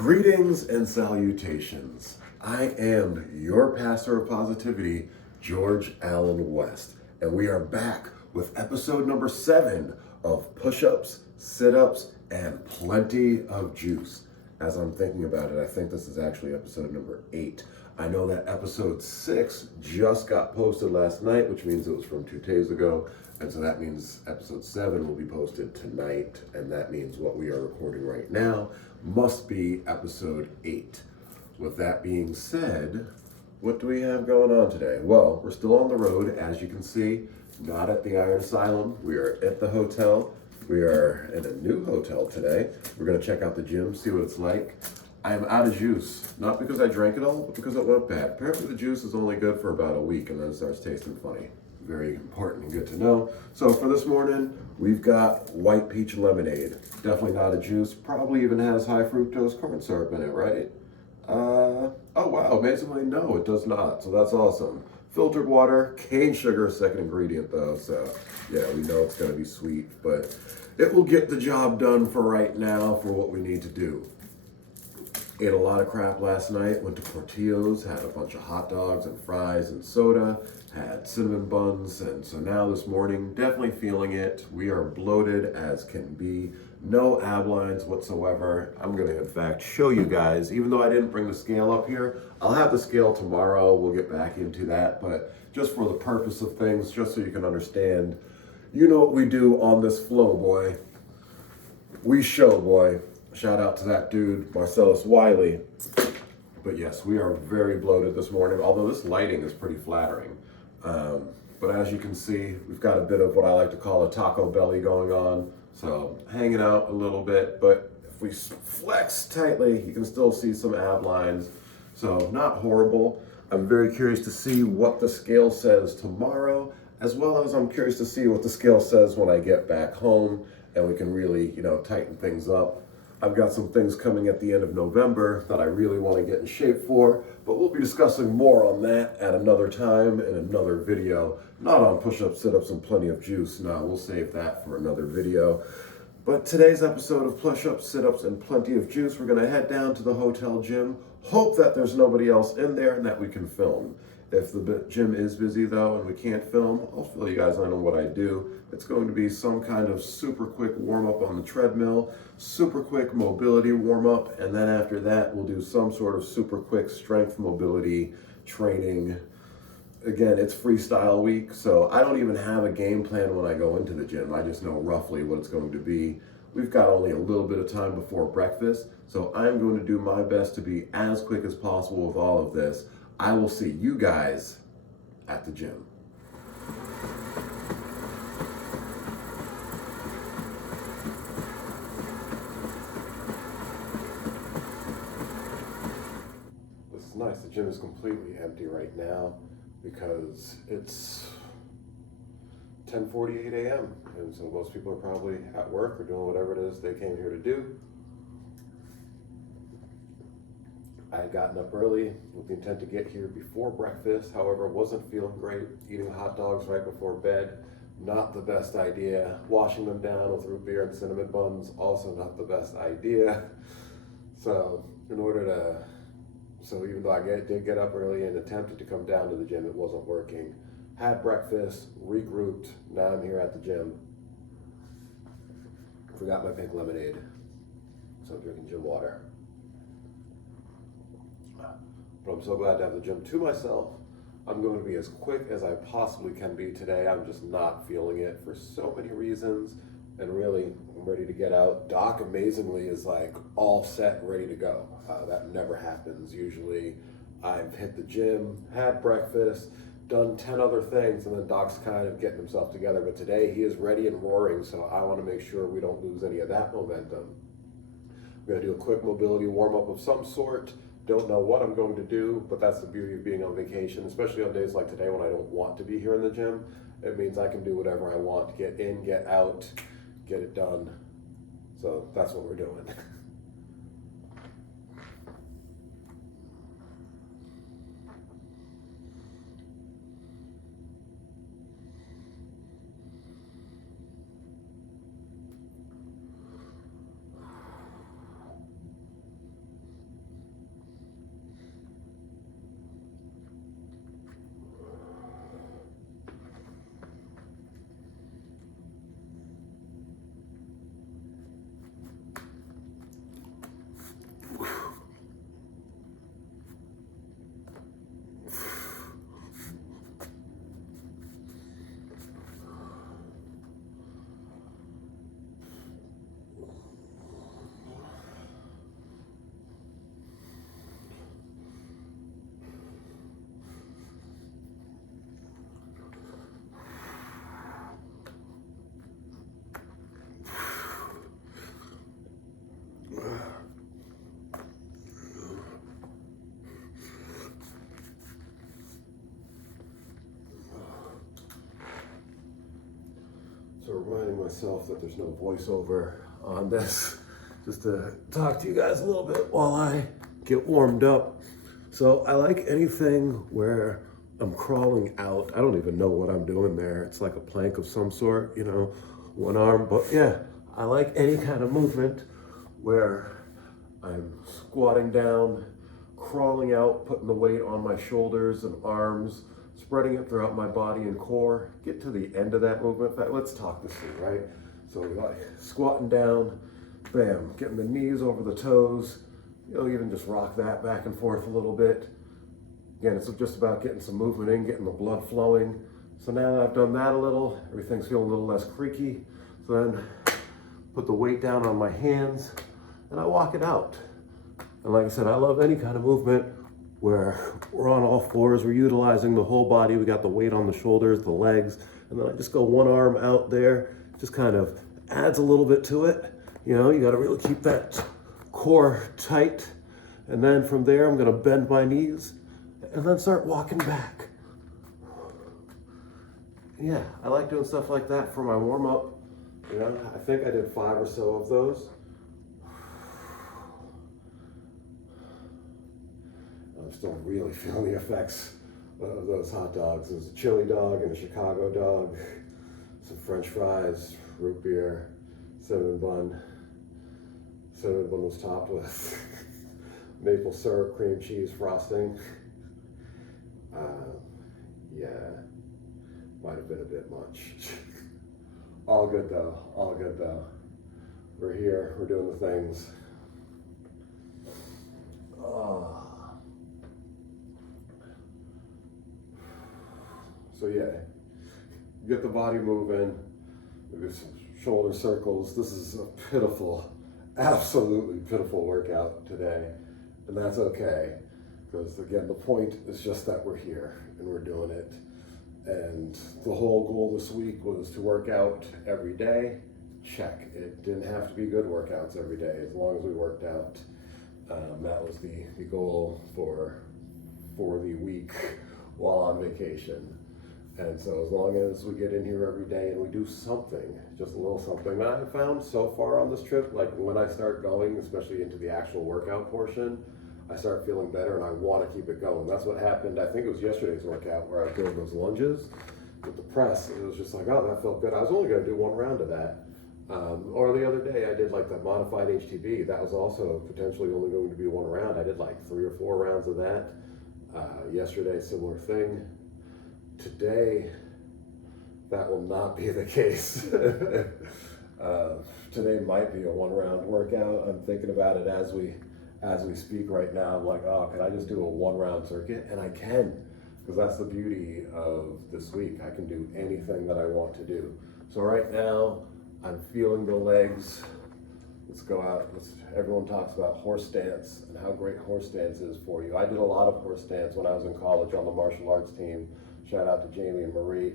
Greetings and salutations. I am your pastor of positivity, George Allen West, and we are back with episode number 7 of Push-Ups, Sit-Ups, and Plenty of Juice. As I'm thinking about it, I think this is actually episode number 8. I know that episode 6 just got posted last night, which means it was from 2 days ago. And so that means episode 7 will be posted tonight. And that means what we are recording right now must be episode 8. With that being said, what do we have going on today? Well, we're still on the road, as you can see, not at the Iron Asylum. We are at the hotel. We are in a new hotel today. We're going to check out the gym, see what it's like. I am out of juice, not because I drank it all, but because it went bad. Apparently the juice is only good for about a week and then it starts tasting funny. Very important and good to know. So for this morning, we've got white peach lemonade. Definitely not a juice. Probably even has high fructose corn syrup in it, right? Oh wow, amazingly no, it does not. So that's awesome. Filtered water, cane sugar, second ingredient though. So yeah, we know it's gonna be sweet, but it will get the job done for right now for what we need to do. Ate a lot of crap last night, went to Portillo's, had a bunch of hot dogs and fries and soda, had cinnamon buns, and so now this morning, definitely feeling it. We are bloated as can be, no ab lines whatsoever. I'm gonna in fact show you guys, even though I didn't bring the scale up here, I'll have the scale tomorrow, we'll get back into that, but just for the purpose of things, just so you can understand, you know what we do on this flow, boy. We show, boy. Shout out to that dude, Marcellus Wiley. But yes, we are very bloated this morning, although this lighting is pretty flattering. But as you can see, we've got a bit of what I like to call a taco belly going on. So hanging out a little bit, but if we flex tightly, you can still see some ab lines. So not horrible. I'm very curious to see what the scale says tomorrow, as well as I'm curious to see what the scale says when I get back home and we can really, tighten things up. I've got some things coming at the end of November that I really want to get in shape for, but we'll be discussing more on that at another time in another video. Not on push-ups, sit-ups, and plenty of juice. No, we'll save that for another video. But today's episode of push-ups, sit-ups, and plenty of juice, we're going to head down to the hotel gym. Hope that there's nobody else in there and that we can film. If the gym is busy though and we can't film, I'll fill you guys in on what I do. It's going to be some kind of super quick warm up on the treadmill, super quick mobility warm up, and then after that we'll do some sort of super quick strength mobility training. Again, it's freestyle week, so I don't even have a game plan when I go into the gym. I just know roughly what it's going to be. We've got only a little bit of time before breakfast, so I'm going to do my best to be as quick as possible with all of this. I will see you guys at the gym. This is nice. The gym is completely empty right now because it's 10:48 a.m. and so most people are probably at work or doing whatever it is they came here to do. I had gotten up early with the intent to get here before breakfast. However, wasn't feeling great. Eating hot dogs right before bed, not the best idea. Washing them down with root beer and cinnamon buns, also not the best idea. So even though I did get up early and attempted to come down to the gym, it wasn't working. Had breakfast, regrouped, now I'm here at the gym. Forgot my pink lemonade, so I'm drinking gym water. But I'm so glad to have the gym to myself. I'm going to be as quick as I possibly can be today. I'm just not feeling it for so many reasons. And really, I'm ready to get out. Doc, amazingly, is like all set and ready to go. That never happens. Usually, I've hit the gym, had breakfast, done 10 other things, and then Doc's kind of getting himself together. But today, he is ready and roaring, so I want to make sure we don't lose any of that momentum. I'm going to do a quick mobility warm-up of some sort. Don't know what I'm going to do, but that's the beauty of being on vacation, especially on days like today when I don't want to be here in the gym. It means I can do whatever I want, get in, get out, get it done. So that's what we're doing. myself that there's no voiceover on this, just to talk to you guys a little bit while I get warmed up. So I like anything where I'm crawling out. I don't even know what I'm doing there. It's like a plank of some sort, you know, one arm. But yeah, I like any kind of movement where I'm squatting down, crawling out, putting the weight on my shoulders and arms, spreading it throughout my body and core. Get to the end of that movement. In fact, let's talk this through, right? So we like squatting down, bam, getting the knees over the toes. You know, even just rock that back and forth a little bit. Again, it's just about getting some movement in, getting the blood flowing. So now that I've done that a little, everything's feeling a little less creaky. So then put the weight down on my hands and I walk it out. And like I said, I love any kind of movement where we're on all fours, we're utilizing the whole body. We got the weight on the shoulders, the legs, and then I just go one arm out there, just kind of adds a little bit to it. You know, you got to really keep that core tight. And then from there, I'm gonna bend my knees and then start walking back. Yeah, I like doing stuff like that for my warm up. You know, I think I did 5 or so of those. I'm still really feeling the effects of those hot dogs. There's a chili dog and a Chicago dog, some French fries, root beer, cinnamon bun. Cinnamon bun was topped with maple syrup, cream cheese frosting. Yeah, might have been a bit much. All good though, all good though. We're here, we're doing the things. So yeah, get the body moving, maybe some shoulder circles. This is a pitiful, absolutely pitiful workout today, and that's okay, because again, the point is just that we're here and we're doing it. And the whole goal this week was to work out every day. Check. It didn't have to be good workouts every day, as long as we worked out. That was the goal for the week while on vacation. And so as long as we get in here every day and we do something, just a little something, that I found so far on this trip, like when I start going, especially into the actual workout portion, I start feeling better and I want to keep it going. That's what happened. I think it was yesterday's workout where I was doing those lunges with the press. It was just like, oh, that felt good. I was only going to do 1 round of that. Or the other day I did like that modified HTB. That was also potentially only going to be 1 round. I did like 3 or 4 rounds of that. Yesterday, similar thing. Today, that will not be the case. Today might be a 1 round workout. I'm thinking about it as we speak right now. I'm like, oh, can I just do a 1 round circuit? And I can, because that's the beauty of this week. I can do anything that I want to do. So right now, I'm feeling the legs. Let's go out. Everyone talks about horse stance and how great horse stance is for you. I did a lot of horse stance when I was in college on the martial arts team. Shout out to Jamie and Marie.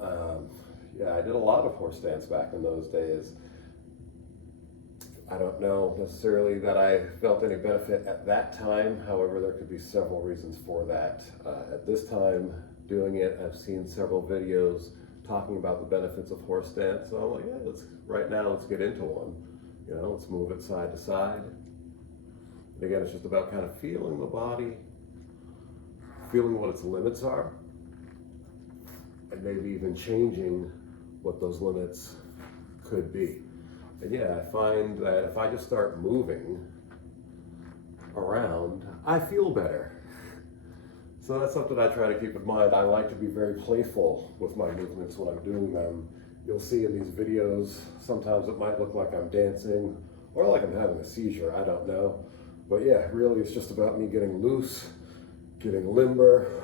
Yeah, I did a lot of horse stance back in those days. I don't know necessarily that I felt any benefit at that time. However, there could be several reasons for that. At this time, doing it, I've seen several videos talking about the benefits of horse stance. So I'm like, yeah, let's get into one. You know, let's move it side to side. And again, it's just about kind of feeling the body, feeling what its limits are, and maybe even changing what those limits could be. And yeah, I find that if I just start moving around, I feel better. So that's something I try to keep in mind. I like to be very playful with my movements when I'm doing them. You'll see in these videos, sometimes it might look like I'm dancing or like I'm having a seizure, I don't know. But yeah, really it's just about me getting loose, getting limber,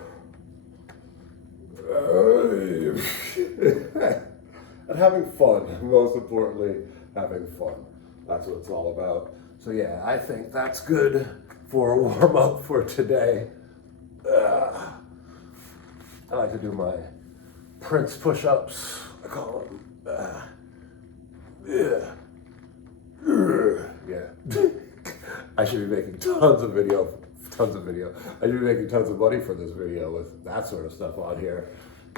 and having fun, most importantly, having fun. That's what it's all about. So yeah, I think that's good for a warm up for today. I like to do my Prince push-ups. I call them. Yeah. I should be making tons of video. I should be making tons of money for this video with that sort of stuff on here.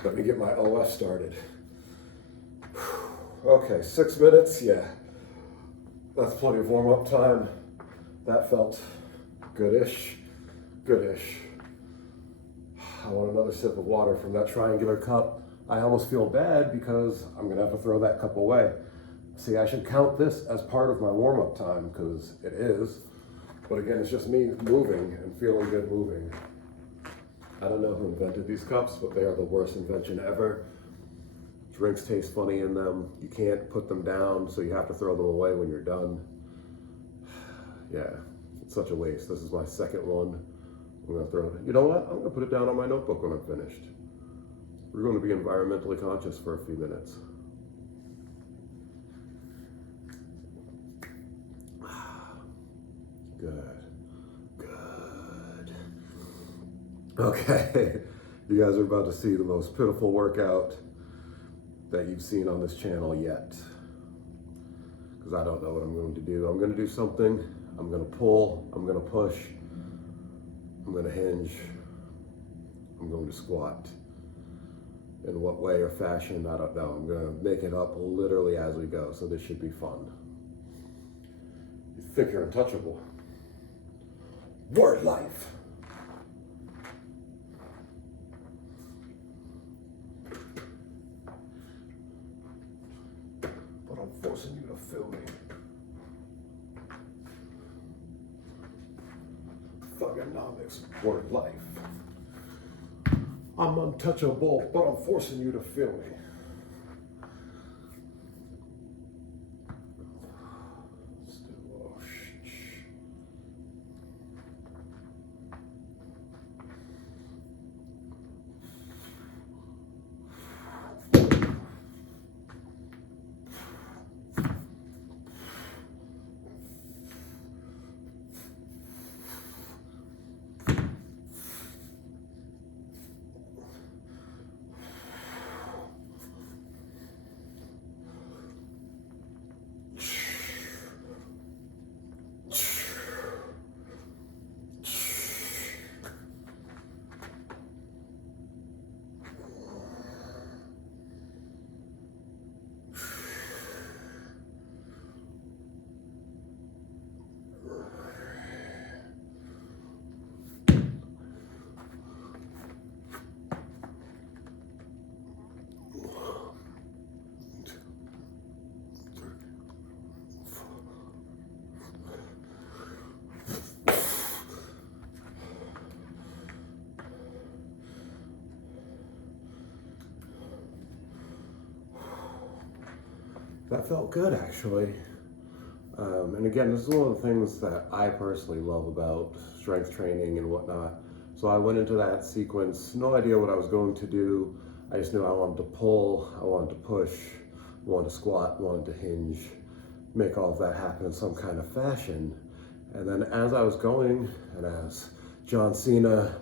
Let me get my OS started. Okay, 6 minutes, yeah. That's plenty of warm-up time. That felt goodish, goodish. I want another sip of water from that triangular cup. I almost feel bad because I'm gonna have to throw that cup away. See, I should count this as part of my warm-up time because it is. But again, it's just me moving and feeling good moving. I don't know who invented these cups, but they are the worst invention ever. Drinks taste funny in them. You can't put them down, so you have to throw them away when you're done. Yeah, it's such a waste. This is my second one. I'm gonna throw it. You know what? I'm gonna put it down on my notebook when I'm finished. We're going to be environmentally conscious for a few minutes. Good, good. Okay, you guys are about to see the most pitiful workout that you've seen on this channel yet. Because I don't know what I'm going to do. I'm going to do something. I'm going to pull. I'm going to push. I'm going to hinge. I'm going to squat. In what way or fashion, I don't know. I'm going to make it up literally as we go. So this should be fun. You think you're untouchable. Word life. But I'm forcing you to feel me. Thugonomics, word life. I'm untouchable, but I'm forcing you to feel me. That felt good, actually. And again, this is one of the things that I personally love about strength training and whatnot. So I went into that sequence, no idea what I was going to do. I just knew I wanted to pull, I wanted to push, I wanted to squat, I wanted to hinge, make all of that happen in some kind of fashion. And then as I was going, and as John Cena,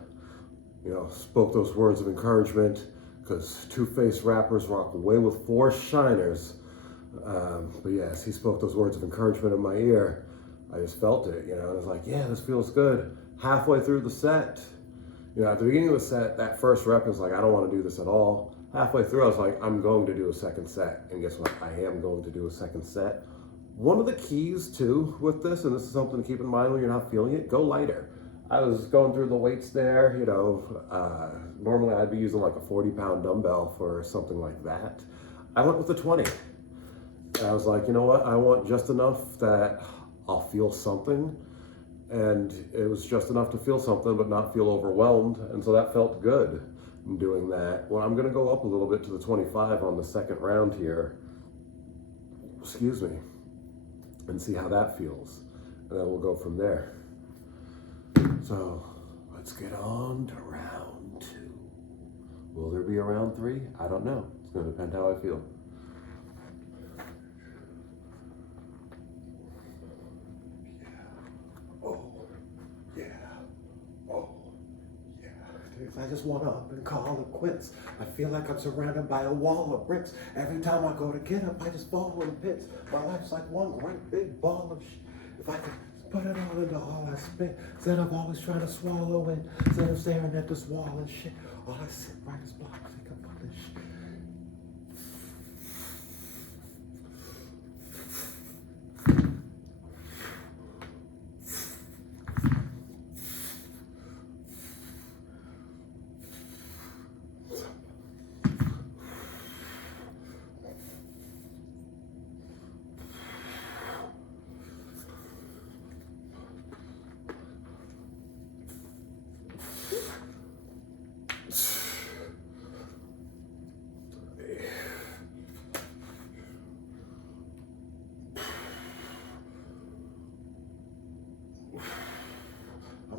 spoke those words of encouragement, because two-faced rappers rock away with four shiners. But yes, he spoke those words of encouragement in my ear. I just felt it, and I was like, yeah, this feels good. Halfway through the set, at the beginning of the set, that first rep was like, I don't want to do this at all. Halfway through, I was like, I'm going to do a second set. And guess what? I am going to do a second set. One of the keys too with this, and this is something to keep in mind when you're not feeling it, go lighter. I was going through the weights there, normally I'd be using like a 40-pound dumbbell for something like that. I went with the 20. And I was like, you know what? I want just enough that I'll feel something. And it was just enough to feel something, but not feel overwhelmed. And so that felt good in doing that. Well, I'm going to go up a little bit to the 25 on the second round here. Excuse me. And see how that feels. And then we'll go from there. So let's get on to round 2. Will there be a round 3? I don't know. It's going to depend how I feel. I just want to up and call it quits. I feel like I'm surrounded by a wall of bricks. Every time I go to get up, I just fall in pits. My life's like one great big ball of shit. If I could put it all into all I spit, instead of always trying to swallow it, instead of staring at this wall and shit, all I sit right is block, think about this shit.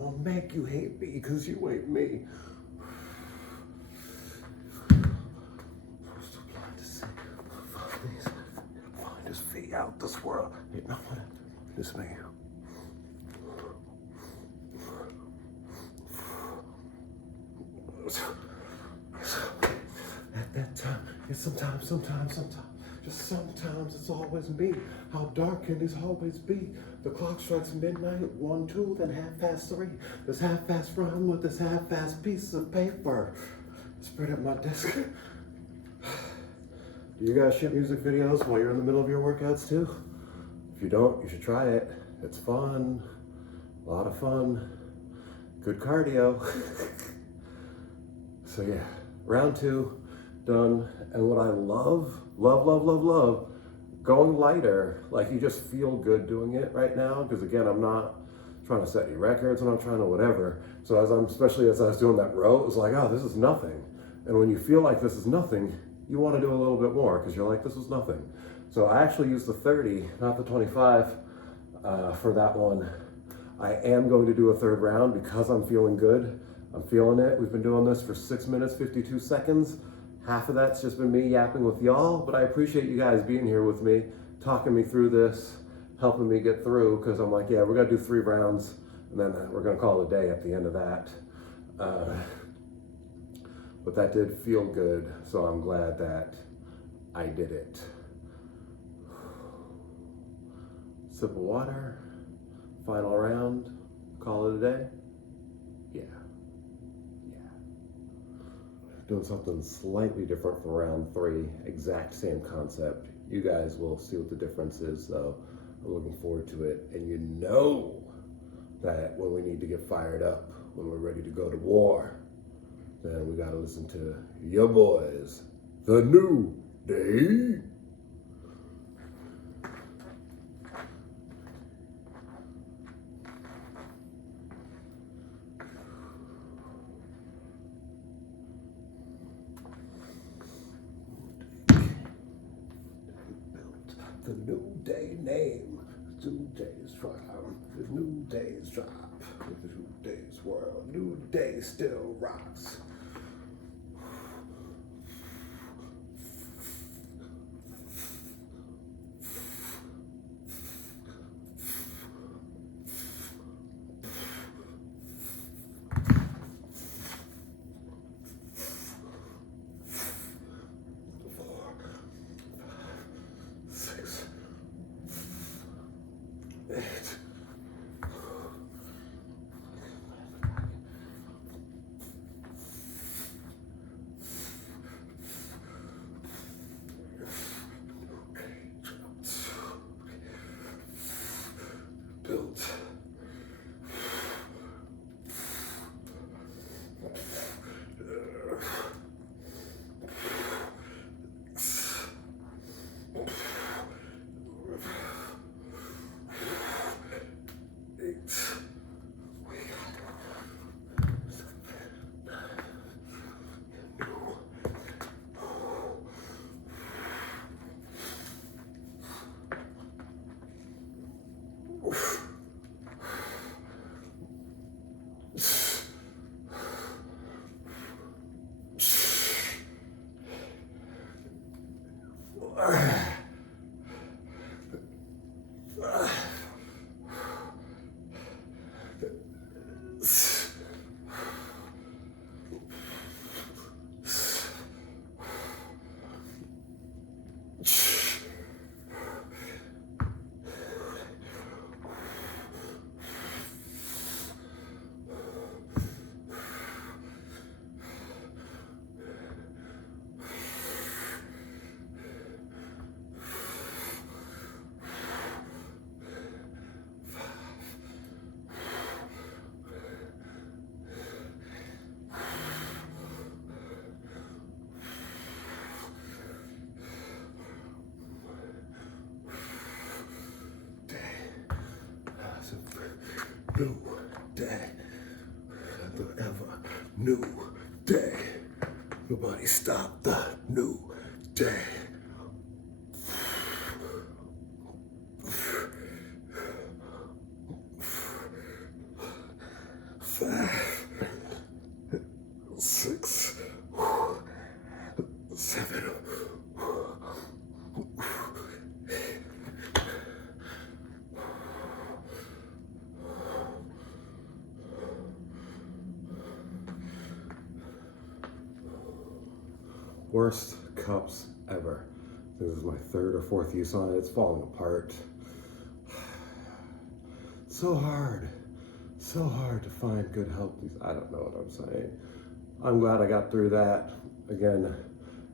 gonna make you hate me because you ain't me. Who's too blind to see? Find his feet out this world. You know what? It's me. At that time, it's sometimes, just sometimes it's always me. How dark can this always be? The clock strikes midnight, 1, 2, then 3:30. This half-fast rhyme with this half-fast piece of paper spread at my desk. Do you guys shoot music videos while you're in the middle of your workouts too? If you don't, you should try it. It's fun, a lot of fun, good cardio. So yeah, round 2, done. And what I love, going lighter. Like you just feel good doing it right now. Because again, I'm not trying to set any records and I'm trying to whatever. So especially as I was doing that row, it was like, oh, this is nothing. And when you feel like this is nothing, you want to do a little bit more because you're like, this was nothing. So I actually used the 30, not the 25 for that one. I am going to do a 3rd round because I'm feeling good. I'm feeling it. We've been doing this for 6 minutes, 52 seconds. Half of that's just been me yapping with y'all, but I appreciate you guys being here with me, talking me through this, helping me get through, because I'm like, yeah, we're going to do 3 rounds, and then we're going to call it a day at the end of that. But that did feel good, so I'm glad that I did it. Sip of water, final round, call it a day. Yeah. Doing something slightly different for round 3, exact same concept. You guys will see what the difference is, so I'm looking forward to it. And you know that when we need to get fired up, when we're ready to go to war, then we gotta listen to your boys, The New Day. The New Day name, the New Day's tribe, the New Day's drop, the New Day's world, New Day still rocks. Built. New day, the ever new day. Nobody stop the new day. 5, 6, 7. Worst cups ever. This is my third or fourth use on it. It's falling apart. So hard to find good help. I don't know what I'm saying. I'm glad I got through that. Again,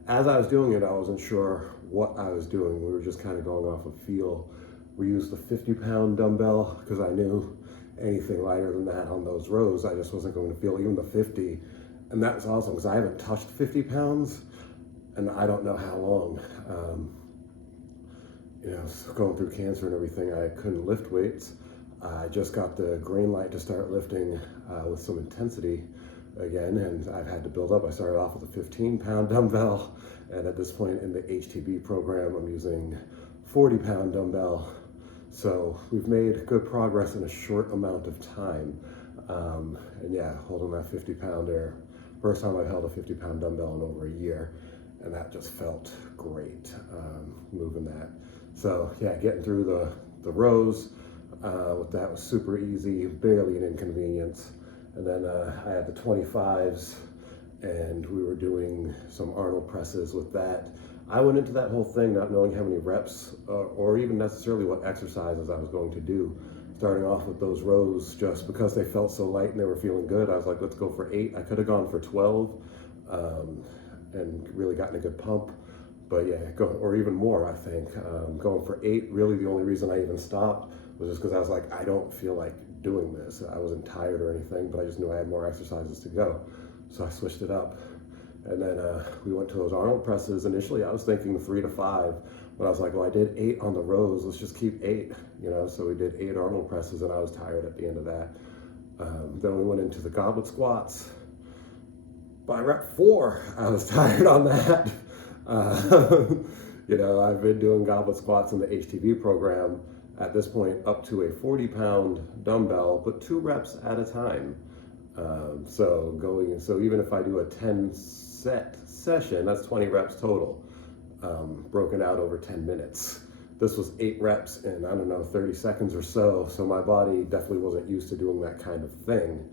as I was doing it, I wasn't sure what I was doing. We were just kind of going off of feel. We used the 50-pound dumbbell because I knew anything lighter than that on those rows, I just wasn't going to feel, even the 50. And that's awesome because I haven't touched 50 pounds and I don't know how long. So going through cancer and everything, I couldn't lift weights. I just got the green light to start lifting with some intensity again, and I've had to build up. I started off with a 15-pound dumbbell, and at this point in the HTB program, I'm using 40-pound dumbbell. So we've made good progress in a short amount of time. And yeah, holding that 50-pounder, first time I've held a 50-pound dumbbell in over a year, and that just felt great, moving that. So yeah, getting through the rows with that was super easy, barely an inconvenience. And then I had the 25s, and we were doing some Arnold presses with that. I went into that whole thing not knowing how many reps or even necessarily what exercises I was going to do. Starting off with those rows, just because they felt so light and they were feeling good, I was like, let's go for 8. I could have gone for 12 and really gotten a good pump. But yeah, or even more, I think. Going for 8, really the only reason I even stopped was just because I was like, I don't feel like doing this. I wasn't tired or anything, but I just knew I had more exercises to go. So I switched it up. And then we went to those Arnold presses. Initially, I was thinking 3 to 5, but I was like, well, I did 8 on the rows. Let's just keep 8, So we did 8 Arnold presses, and I was tired at the end of that. Then we went into the goblet squats. By rep 4, I was tired on that. I've been doing goblet squats in the HTB program at this point up to a 40-pound dumbbell, but 2 reps at a time. So even if I do a 10-set session, that's 20 reps total, broken out over 10 minutes. This was 8 reps in, 30 seconds or so. So my body definitely wasn't used to doing that kind of thing.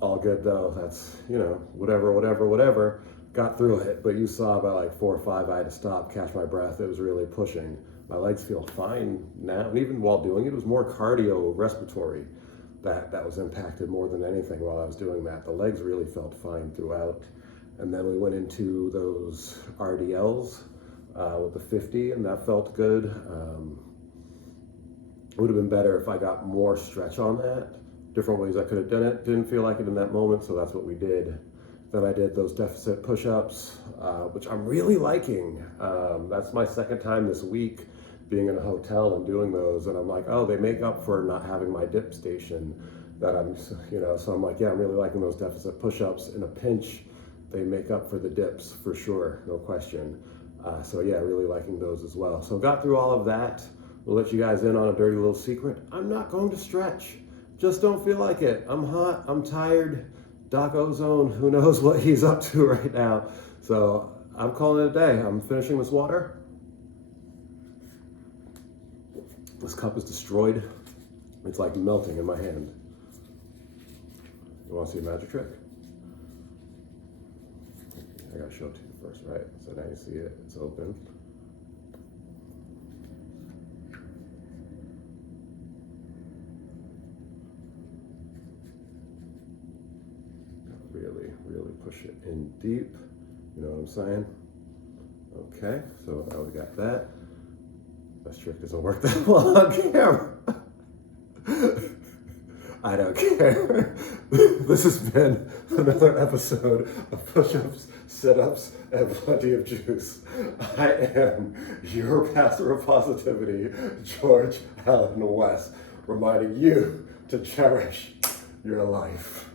All good though. That's, whatever. Got through it, but you saw by like 4 or 5, I had to stop, catch my breath. It was really pushing. My legs feel fine now, and even while doing it, it was more cardio, respiratory that was impacted more than anything while I was doing that. The legs really felt fine throughout. And then we went into those RDLs with the 50, and that felt good. It would have been better if I got more stretch on that. Different ways I could have done it. Didn't feel like it in that moment, so that's what we did. Then I did those deficit push-ups, which I'm really liking. That's my second time this week being in a hotel and doing those, and I'm like, oh, they make up for not having my dip station that I'm, so I'm like, yeah, I'm really liking those deficit push-ups. In a pinch, they make up for the dips for sure, no question. So yeah, really liking those as well. So got through all of that. We'll let you guys in on a dirty little secret. I'm not going to stretch. Just don't feel like it. I'm hot, I'm tired. Doc Ozone, who knows what he's up to right now. So I'm calling it a day. I'm finishing this water. This cup is destroyed. It's like melting in my hand. You want to see a magic trick? I gotta show it to you first, right? So now you see it, it's open. Really push it in deep. You know what I'm saying? Okay, so now we got that. This trick doesn't work that well on camera. I don't care. This has been another episode of Push-Ups, Sit-Ups, and Plenty of Juice. I am your pastor of positivity, George Allen West, reminding you to cherish your life.